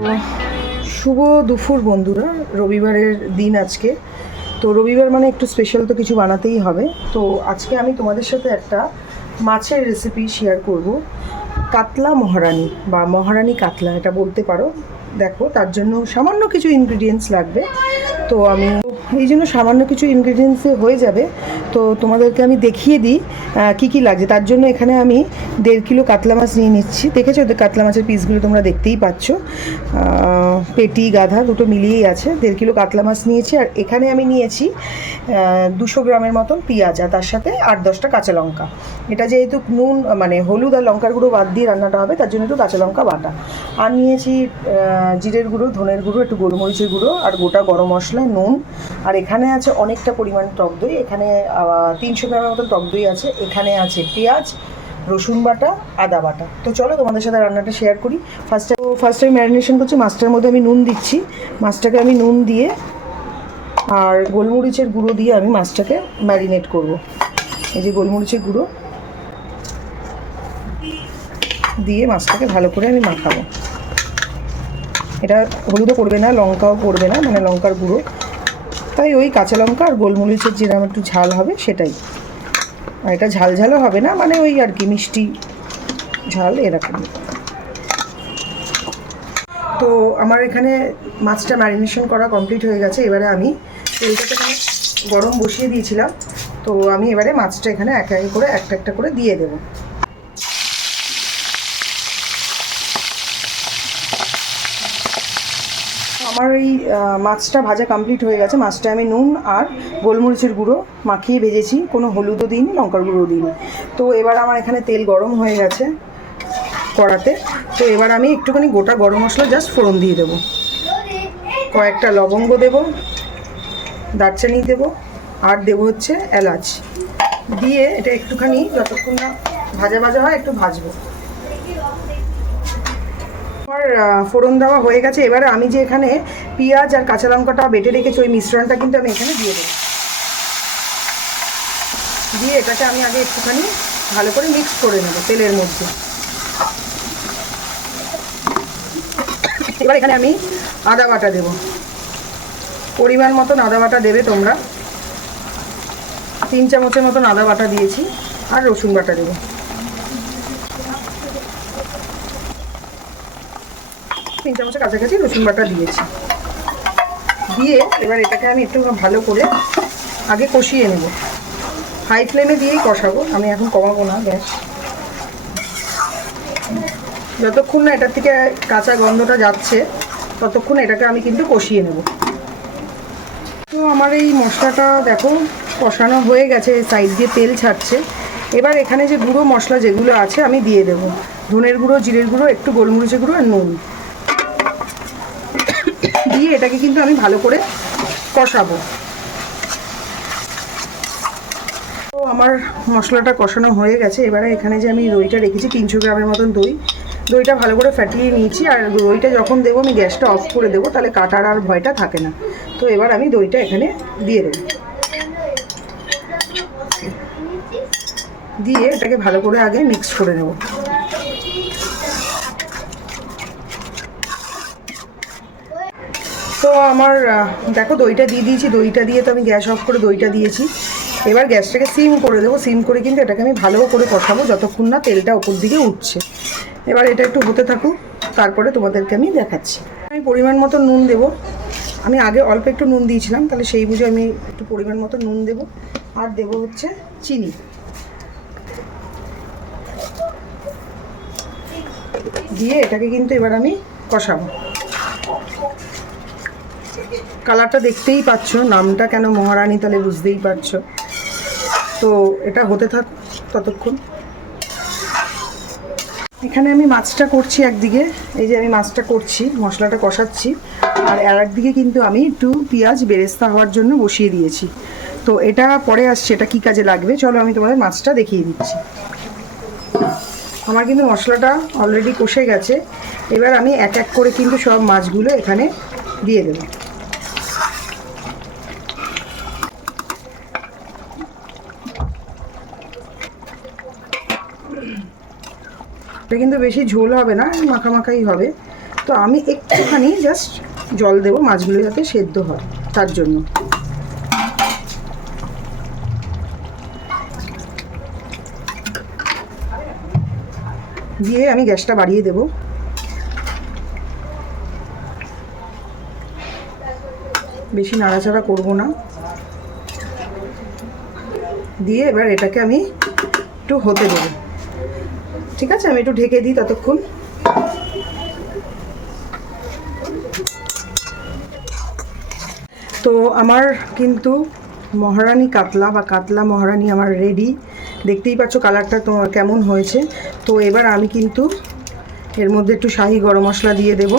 শুভ দুপুর বন্ধুরা, রবিবারের দিন আজকে। তো রবিবার মানে একটু স্পেশাল তো কিছু বানাতেই হবে। তো আজকে আমি তোমাদের সাথে একটা মাছের রেসিপি শেয়ার করব, কাতলা মহারানি বা মহারানি কাতলা এটা বলতে পারো। দেখো, তার জন্য সামান্য কিছু ইনগ্রিডিয়েন্টস লাগবে। তো আমি এই জন্য সামান্য কিছু ইনগ্রিডিয়েন্টসে হয়ে যাবে। তো তোমাদেরকে আমি দেখিয়ে দিই কী কী লাগছে। তার জন্য এখানে আমি 1.5 কিলো কাতলা মাছ নিয়ে নিচ্ছি। দেখেছো তো কাতলা মাছের পিসগুলো তোমরা দেখতেই পাচ্ছ, পেটি গাধা দুটো মিলিয়েই আছে। 1.5 কিলো কাতলা মাছ নিয়েছি। আর এখানে আমি নিয়েছি 200 গ্রামের মতন পেঁয়াজ, আর তার সাথে 8-10টা কাঁচা লঙ্কা। এটা যেহেতু নুন মানে হলুদ আর লঙ্কার গুঁড়ো বাদ দিয়ে রান্নাটা হবে, তার জন্য একটু কাঁচা লঙ্কা বাটা। আর নিয়েছি জিরের গুঁড়ো, ধনের গুঁড়ো, একটু গোলমরিচের গুঁড়ো, আর গোটা গরম মশলা, নুন। আর এখানে আছে অনেকটা পরিমাণ টক দই। এখানে 300 গ্রামের মতন টক দই আছে। এখানে আছে পেঁয়াজ, রসুন বাটা, আদা বাটা। তো চলো তোমাদের সাথে রান্নাটা শেয়ার করি। ফার্স্ট আমি ম্যারিনেশন করছি। মাছটার মধ্যে আমি নুন দিচ্ছি। মাছটাকে আমি নুন দিয়ে আর গোলমরিচের গুঁড়ো দিয়ে আমি মাছটাকে ম্যারিনেট করব। এই যে গোলমরিচের গুঁড়ো দিয়ে মাছটাকে ভালো করে আমি মাখাবো। এটা হলুদও পড়বে না, লঙ্কাও পড়বে না, মানে লঙ্কার গুঁড়ো, তাই ওই কাঁচা লঙ্কা আর গোলমরিচের যেরকম একটু ঝাল হবে সেটাই। আর এটা ঝাল ঝালও হবে না, মানে ওই আর কি মিষ্টি ঝাল এরকম। তো আমার এখানে মাছটা ম্যারিনেশন করা কমপ্লিট হয়ে গেছে। এবারে আমি তেলটাকে গরম বসিয়ে দিয়েছিলাম। তো আমি এবারে মাছটা এখানে এক এক করে একটা একটা করে দিয়ে দেবো। আমার এই মাছটা ভাজা কমপ্লিট হয়ে গেছে। মাছটা আমি নুন আর গোলমরিচের গুঁড়ো মাখিয়ে ভেজেছি, কোনো হলুদও দিইনি, লঙ্কার গুঁড়োও দিইনি। তো এবার আমার এখানে তেল গরম হয়ে গেছে কড়াতে। তো এবার আমি একটুখানি গোটা গরম মশলা জাস্ট ফোড়ন দিয়ে দেবো। কয়েকটা লবঙ্গ দেব, দারচিনি দেব, আর দেবো হচ্ছে এলাচ। দিয়ে এটা একটুখানি যতক্ষণ না ভাজা ভাজা হয় একটু ভাজবো। আমার ফোড়ন দেওয়া হয়ে গেছে। এবারে আমি যে এখানে পেঁয়াজ আর কাঁচা লঙ্কাটা বেটে রেখেছি ওই মিশ্রণটা কিন্তু আমি এখানে দিয়ে দেবো। দিয়ে এটাকে আমি আগে একটুখানি ভালো করে মিক্স করে নেব তেলের মধ্যে। এবার এখানে আমি আদা বাটা দেব, পরিমাণ মতন আদা বাটা দেবে তোমরা। 3 চামচের মতন আদা বাটা দিয়েছি। আর রসুন বাটা দেবো, 3 চামচের কাছাকাছি রসুন বাটা দিয়েছি। দিয়ে এবার এটাকে আমি একটু ভালো করে আগে কষিয়ে নেব। হাই ফ্লেমে দিয়েই কষাবো, আমি এখন কমাবো না গ্যাস। যতক্ষণ না এটার থেকে কাঁচা গন্ধটা যাচ্ছে ততক্ষণ এটাকে আমি কিন্তু কষিয়ে নেব। তো আমার এই মশলাটা দেখো কষানো হয়ে গেছে, সাইড দিয়ে তেল ছাড়ছে। এবার এখানে যে গুঁড়ো মশলা যেগুলো আছে আমি দিয়ে দেবো। ধনের গুঁড়ো, জিরের গুঁড়ো, একটু গোলমরিচের গুঁড়ো আর নুন দিয়ে এটাকে কিন্তু আমি ভালো করে কষাবো। তো আমার মশলাটা কষানো হয়ে গেছে। এবারে এখানে যে আমি দইটা রেখেছি 300 গ্রামের মতন দইটা ভালো করে ফাটিয়ে নিয়েছি। আর দইটা যখন দেবো আমি গ্যাসটা অফ করে দেবো, তাহলে কাটার আর ভয়টা থাকে না। তো এবার আমি দইটা এখানে দিয়ে দেবো। দিয়ে এটাকে ভালো করে আগে মিক্স করে নেব। তো আমার দেখো দইটা দিয়ে দিয়েছি। দইটা দিয়ে তো আমি গ্যাস অফ করে দইটা দিয়েছি। এবার গ্যাসটাকে সিম করে দেবো। সিম করে কিন্তু এটাকে আমি ভালো করে কষাবো যতক্ষণ না তেলটা ওপর দিকে উঠছে। এবার এটা একটু হতে থাকুক, তারপরে তোমাদেরকে আমি দেখাচ্ছি। আমি পরিমাণ মতো নুন দেবো। আমি আগে অল্প একটু নুন দিয়েছিলাম, তাহলে সেই বুঝে আমি একটু পরিমাণ মতো নুন দেবো। আর দেবো হচ্ছে চিনি। দিয়ে এটাকে কিন্তু এবার আমি কষাবো। কালারটা দেখতেই পাচ্ছ, নামটা কেন মহারানী তাহলে বুঝতেই পারছো। তো এটা হতে থাক ততক্ষণ। এখানে আমি মাছটা করছি একদিকে, এই যে আমি মাছটা করছি, মশলাটা কষাচ্ছি। আর একদিকে কিন্তু আমি একটু পেঁয়াজ বেরেস্তা হওয়ার জন্য বসিয়ে দিয়েছি। তো এটা পরে আসছে, এটা কী কাজে লাগবে চলো আমি তোমাদের মাছটা দেখিয়ে দিচ্ছি। আমার কিন্তু মশলাটা অলরেডি কষে গেছে। এবার আমি এক এক করে কিন্তু সব মাছগুলো এখানে দিয়ে দেবো। এটা কিন্তু বেশি ঝোল হবে না, মাখামাখাই হবে। তো আমি একটুখানি জাস্ট জল দেবো মাছগুলো যাতে সেদ্ধ হয় তার জন্য। দিয়ে আমি গ্যাসটা বাড়িয়ে দেব। বেশি নাড়াচাড়া করব না। দিয়ে এবার এটাকে আমি একটু হতে দেবো। ঠিক আছে, আমি একটু ঢেকে দিই ততক্ষণ। তো আমার কিন্তু মহারানী কাতলা বা কাতলা মহারানী আমার রেডি। দেখতেই পাচ্ছ কালারটা তোমার কেমন হয়েছে। তো এবার আমি কিন্তু এর মধ্যে একটু শাহি গরম মশলা দিয়ে দেব।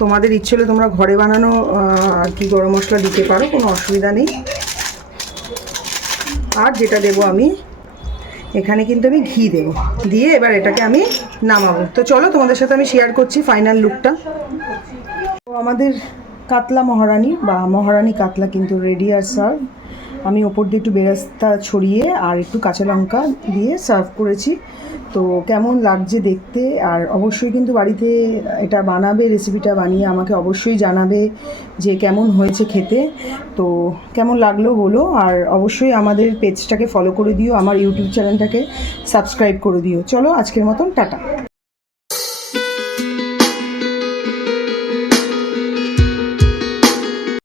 তোমাদের ইচ্ছে হলে তোমরা ঘরে বানানো আর কি গরম মশলা দিতে পারো, কোনো অসুবিধা নেই। আর যেটা দেবো আমি এখানে কিন্তু আমি ঘি দেবো। দিয়ে এবার এটাকে আমি নামাবো। তো চলো তোমাদের সাথে আমি শেয়ার করছি ফাইনাল লুকটা। তো আমাদের কাতলা মহারানী বা মহারানী কাতলা কিন্তু রেডি আর সার্ভ। আমি ওপর দিয়ে একটু বেরেস্তা ছড়িয়ে আর একটু কাঁচা লঙ্কা দিয়ে সার্ভ করেছি। তো কেমন লাগছে দেখতে, আর অবশ্যই কিন্তু বাড়িতে এটা বানাবে, রেসিপিটা বানিয়ে আমাকে অবশ্যই জানাবে যে কেমন হয়েছে খেতে। তো কেমন লাগলো বলো, আর অবশ্যই আমাদের পেজটাকে ফলো করে দিও, আমার ইউটিউব চ্যানেলটাকে সাবস্ক্রাইব করে দিও। চলো আজকের মতন টাটা।